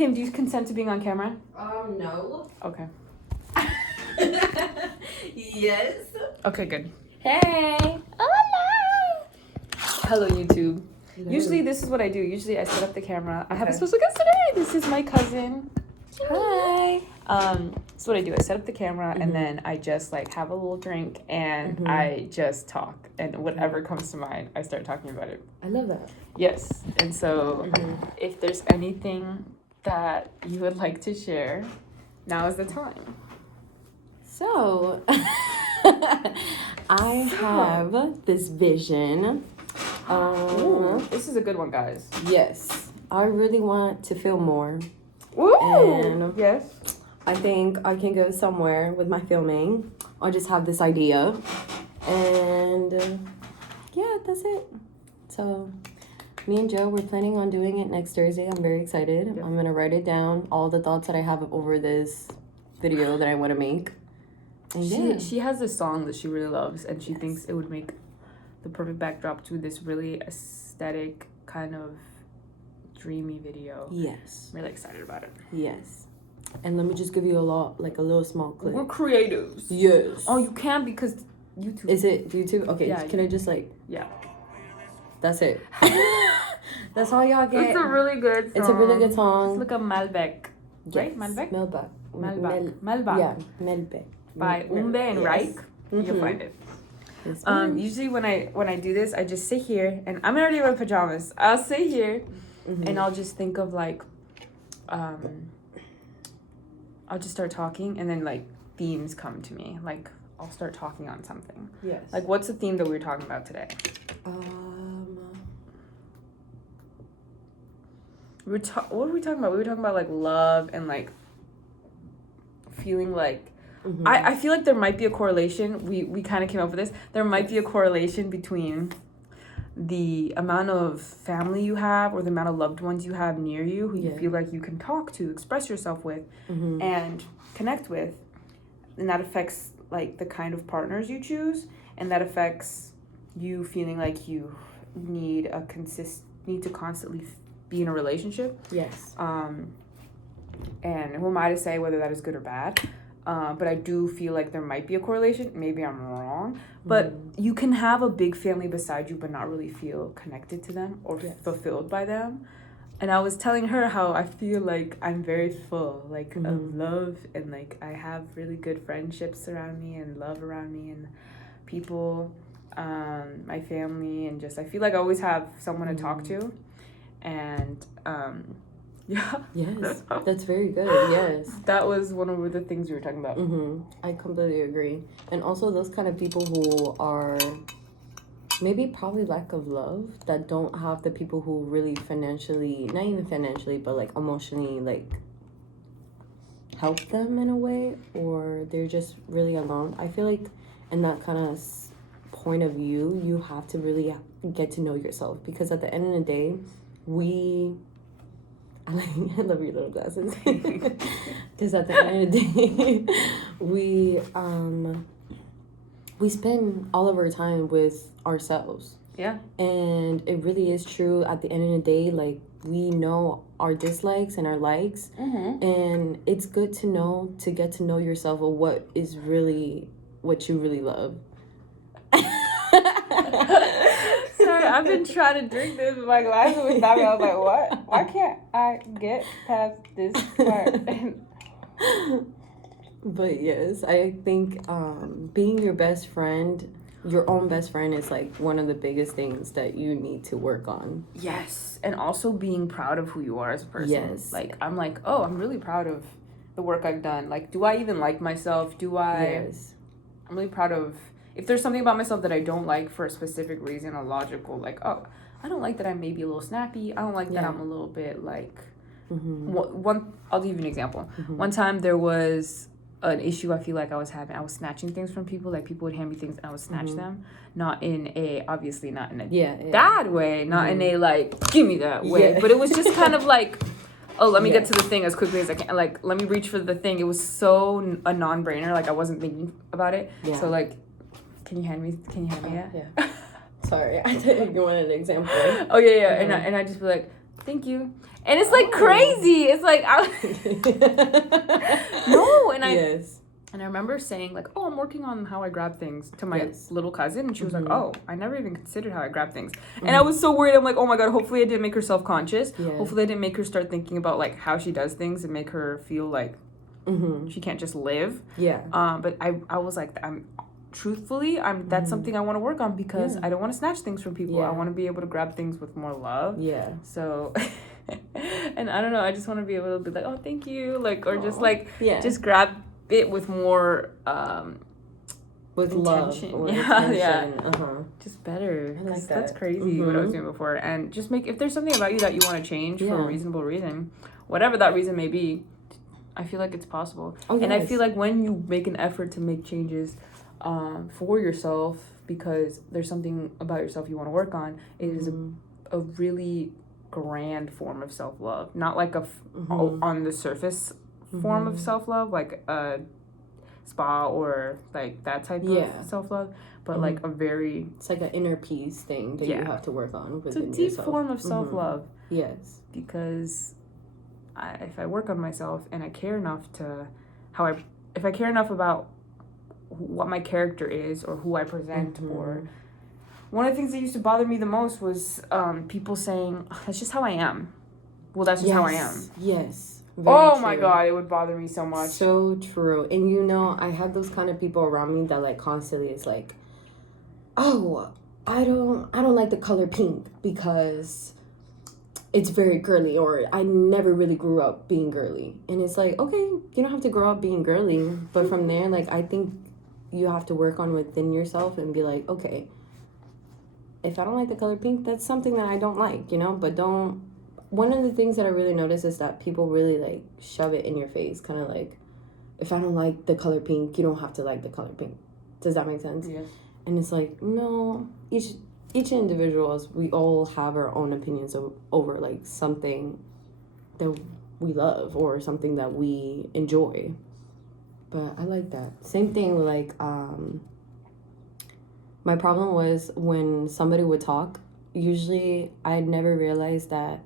Kim, do you consent to being on camera? No. Okay. Yes. Okay, good. Hey. Hola. Hello, YouTube. Hello. Usually, this is what I do. Usually, I set up the camera. I have a Okay. special guest today. This is my cousin. Hi. That's what I do. I set up the camera and then I just like have a little drink and I just talk and whatever comes to mind, I start talking about it. I love that. Yes. And so if there's anything that you would like to share, now is the time. So, I have this vision. Ooh, this is a good one, guys. Yes. I really want to feel more. Ooh. And yes. I think I can go somewhere with my filming. I just have this idea. And yeah, that's it. So, me and Joe, we're planning on doing it next Thursday. I'm very excited. Yep. I'm going to write it down, all the thoughts that I have over this video that I want to make. And yeah. She has this song that she really loves and she thinks it would make the perfect backdrop to this really aesthetic kind of dreamy video. Yes. I'm really excited about it. Yes. And let me just give you a little small clip. We're creatives. Yes. Oh, you can because YouTube. Is it YouTube? Okay. Yeah, Can I just like? Yeah. That's it. That's all y'all get. It's a really good song. It's a really good song. Just look up Malbec. Right? Yes. Malbec? Melba. Malbec. Yeah. Melbec. By Umbe and Reich. You'll find it. Yes, Usually when I do this, I just sit here and I'm already in my pajamas. I'll sit here and I'll just think of like, I'll just start talking and then like themes come to me. Like I'll start talking on something. Yes. Like what's the theme that we were talking about today? What were we talking about? We were talking about like love and like feeling like I feel like there might be a correlation. We kind of came up with this. There might be a correlation between the amount of family you have or the amount of loved ones you have near you who you feel like you can talk to, express yourself with, and connect with. And that affects like the kind of partners you choose, and that affects you feeling like you need to constantly be in a relationship. Yes. And who am I to say whether that is good or bad? But I do feel like there might be a correlation. Maybe I'm wrong. But you can have a big family beside you but not really feel connected to them or fulfilled by them. And I was telling her how I feel like I'm very full, like of love, and like I have really good friendships around me and love around me and people, my family, and just I feel like I always have someone to talk to. And yeah. Yes, that's very good. Yes. That was one of the things we were talking about. I completely agree. And also those kind of people who are maybe probably lack of love, that don't have the people who really financially, not even financially, but like emotionally like help them in a way, or they're just really alone. I feel like in that kind of point of view, you have to really get to know yourself, because at the end of the day, I love your little glasses. Because at the end of the day, we spend all of our time with ourselves. Yeah. And it really is true. At the end of the day, like, we know our dislikes and our likes. And it's good to get to know yourself, or what you really love. Sorry, I've been trying to drink this with my glasses without me. I was like, what? Why can't I get past this part? But yes, I think being your best friend, your own best friend, is like one of the biggest things that you need to work on. Yes. And also being proud of who you are as a person. Yes. Like, I'm like, oh, I'm really proud of the work I've done. Like, do I even like myself? Yes. I'm really proud of, if there's something about myself that I don't like for a specific reason, a logical, like, oh, I don't like that I'm maybe a little snappy. I don't like that I'm a little bit like, I'll give you an example. One time there was an issue I feel like I was having. I was snatching things from people. Like, people would hand me things and I would snatch them. Obviously not in a bad way. Not in a, like, give me that way. But it was just kind of like, oh, let me get to the thing as quickly as I can. Like, let me reach for the thing. It was so a non-brainer. Like, I wasn't thinking about it. Yeah. So, like, can you hand me that? Yeah. Sorry, I didn't go in an example. Oh, yeah. And I just be like, thank you. And it's like crazy. It's like no, and I remember saying like, oh, I'm working on how I grab things to my little cousin, and she was like, oh, I never even considered how I grab things, and I was so worried. I'm like, oh my god, hopefully I didn't make her self-conscious. Hopefully I didn't make her start thinking about like how she does things and make her feel like she can't just live. But I was like, that's something I want to work on, because I don't want to snatch things from people. I want to be able to grab things with more love. So and I don't know, I just want to be able to be like, oh, thank you, like, or just like just grab it with more with intention. Love or attention. Just better. I like that. That's crazy what I was doing before. And just if there's something about you that you want to change for a reasonable reason, whatever that reason may be, I feel like it's possible. And I feel like when you make an effort to make changes for yourself, because there's something about yourself you want to work on, it is a really grand form of self-love. Not like on the surface form of self-love, like a spa or like that type of self-love, but like it's like an inner peace thing that you have to work on within it's a deep yourself. form of self-love. Yes, because if I work on myself and I care enough to if I care enough about what my character is or who I present, or one of the things that used to bother me the most was people saying, that's just how I am. Well, that's just how I am. Yes. My god, it would bother me so much. So true. And I had those kind of people around me that like constantly is like, oh, I don't like the color pink because it's very girly, or I never really grew up being girly. And it's like, okay, you don't have to grow up being girly, but from there, like, I think you have to work on within yourself and be like, okay, if I don't like the color pink, that's something that I don't like, but one of the things that I really notice is that people really like shove it in your face, kind of like, if I don't like the color pink, you don't have to like the color pink. Does that make sense? Yes. And it's like, no, each individual, we all have our own opinions over like something that we love or something that we enjoy. But I like that. Same thing, like, my problem was when somebody would talk, usually I'd never realized that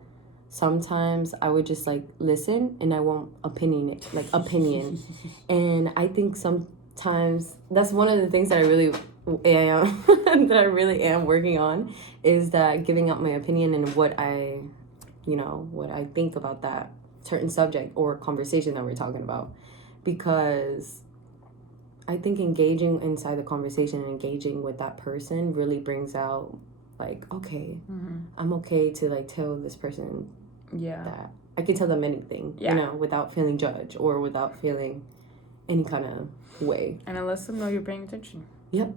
sometimes I would just like listen and I won't opinion. And I think sometimes that's one of the things that I really am working on, is that giving up my opinion and what I think about that certain subject or conversation that we're talking about. Because I think engaging inside the conversation and engaging with that person really brings out like, okay, I'm okay to like tell this person that I can tell them anything, without feeling judged or without feeling any kind of way. And it lets them know you're paying attention. Yep.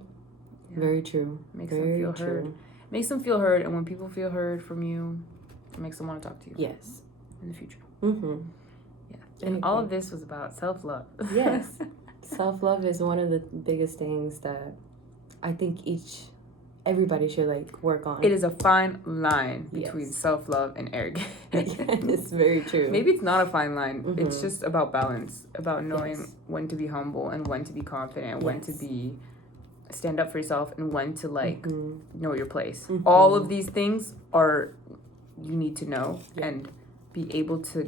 Yeah. Very true. Makes them feel heard. Makes them feel heard, and when people feel heard from you, it makes them want to talk to you. Yes. In the future. Yeah. And all of this was about self-love. Yes. Self-love is one of the biggest things that I think everybody should like work on. It is a fine line between self-love and arrogance. It's very true. Maybe it's not a fine line. It's just about balance, about knowing when to be humble and when to be confident, when to stand up for yourself, and when to like know your place. All of these things you need to know and be able to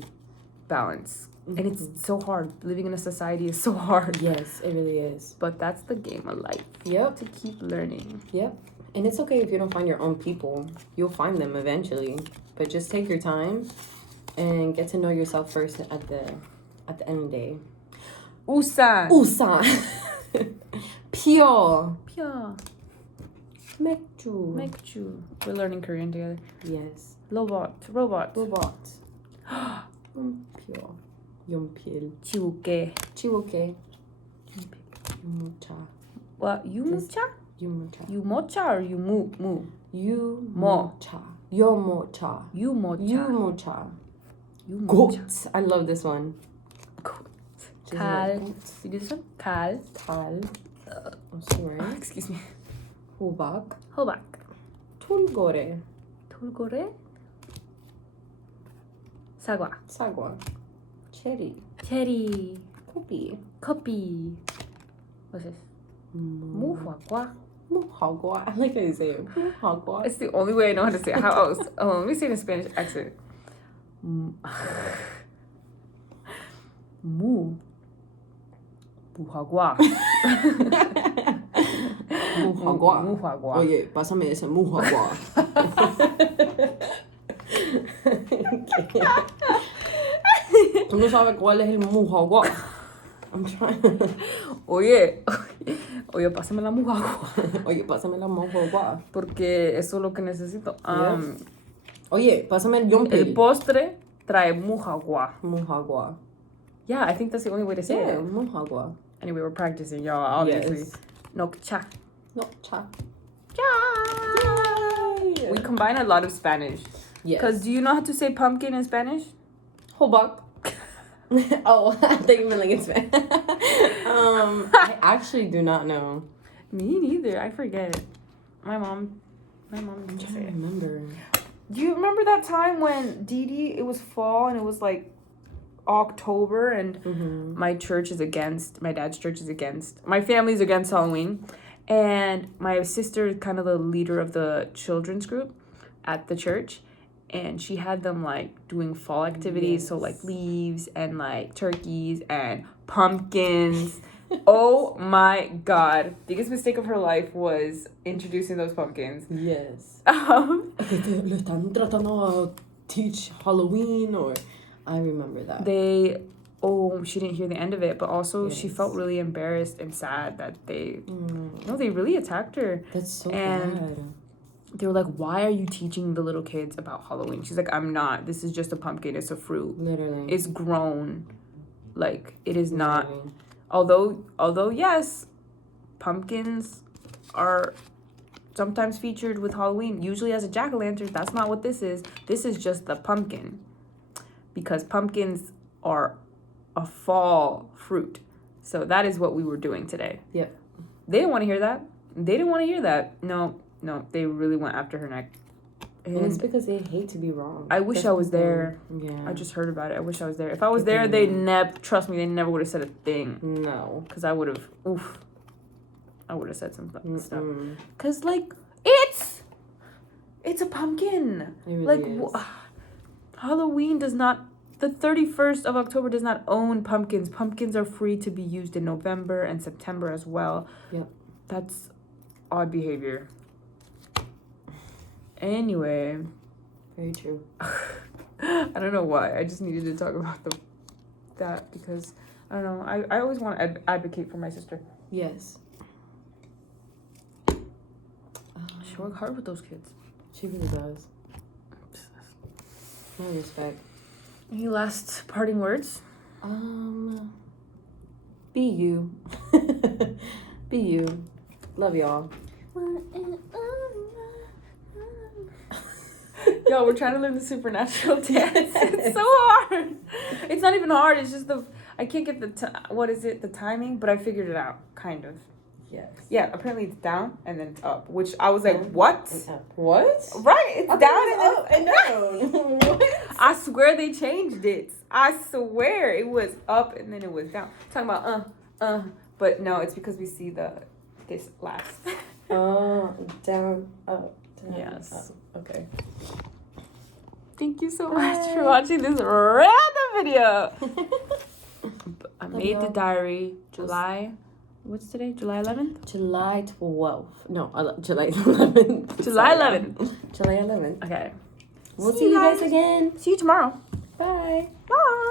balance. And it's so hard. Living in a society is so hard. Yes, it really is. But that's the game of life. Yep. To keep learning. Yep. And it's okay if you don't find your own people. You'll find them eventually. But just take your time and get to know yourself first at the end of the day. Usan. Pyo. Mekchu. We're learning Korean together. Yes. Robot. Pyo. Yompil. Chiwoke. Yumocha. What? Yumocha? Yumocha. Yumocha or yumu? Yumocha. Goat. I love this one. Kal. You do this one? Kal. I'm sorry. Excuse me. Hobak. Tulgore. Sagwa. Cherry. Kopi. What's this? Muhagwa. I like how you say it. Muhagwa. It's the only way I know how to say it. How else? Oh, let me say it in Spanish accent. Muhagua. Muhagua. Oye, pásame ese muhagua. Tú no sabes cuál es el muhagua. I'm trying. Oye, pásame la muhagua. Oye, pásame la muhagua. Porque eso es lo que necesito. Oye, pásame el yompi. El postre trae muhagua. Muhagua. Yeah, I think that's the only way to say it. Muhagua. Anyway, we're practicing, y'all, obviously. Yes. Nokcha. Nokcha. We combine a lot of Spanish. Yes. Because do you know how to say pumpkin in Spanish? Hobak. Oh, I think you meant like in Spanish. I actually do not know. Me neither. I forget. My mom didn't say it. Remember. Do you remember that time when Didi, it was fall and it was like October and my dad's church is against, my family's against Halloween. And my sister is kind of the leader of the children's group at the church. And she had them like doing fall activities. Yes. So like leaves and like turkeys and pumpkins. Oh my God. Biggest mistake of her life was introducing those pumpkins. Yes. Le están tratando to teach Halloween or... I remember that. She didn't hear the end of it, but also she felt really embarrassed and sad that they really attacked her. That's so bad. They were like, why are you teaching the little kids about Halloween? She's like, I'm not. This is just a pumpkin. It's a fruit. Literally. It's grown. Like, it is not. Although, yes, pumpkins are sometimes featured with Halloween, usually as a jack-o'-lantern. That's not what this is. This is just the pumpkin. Because pumpkins are a fall fruit. So that is what we were doing today. Yeah. They didn't want to hear that. No, they really went after her neck. And it's because they hate to be wrong. I wish I was there. Yeah. I just heard about it. I wish I was there. If I was there, they never would have said a thing. No. Because I would have said some stuff. Because, like, it's a pumpkin. It really is. Halloween does not... The 31st of October does not own pumpkins. Pumpkins are free to be used in November and September as well. Yep. That's odd behavior. Anyway. Very true. I don't know why. I just needed to talk about that because, I don't know. I always want to advocate for my sister. Yes. She worked hard with those kids. She really does. No respect. Any last parting words? Be you. Be you. Love y'all. Yo, we're trying to learn the supernatural dance. It's so hard. It's not even hard. It's just I can't get the timing, but I figured it out, kind of. Yes. Yeah, apparently it's down and then it's up, which I was like, what? What? Right, it's down and up and down. What? I swear they changed it. I swear it was up and then it was down. Talking about but no, it's because we see this last. Down, up, down, yes. up. Okay. Thank you so much for watching this random video. I made the diary July. What's today? July 11th? July 12th. No, July 11th. July 11th. July 11th. Okay. We'll see you guys again. See you tomorrow. Bye. Bye.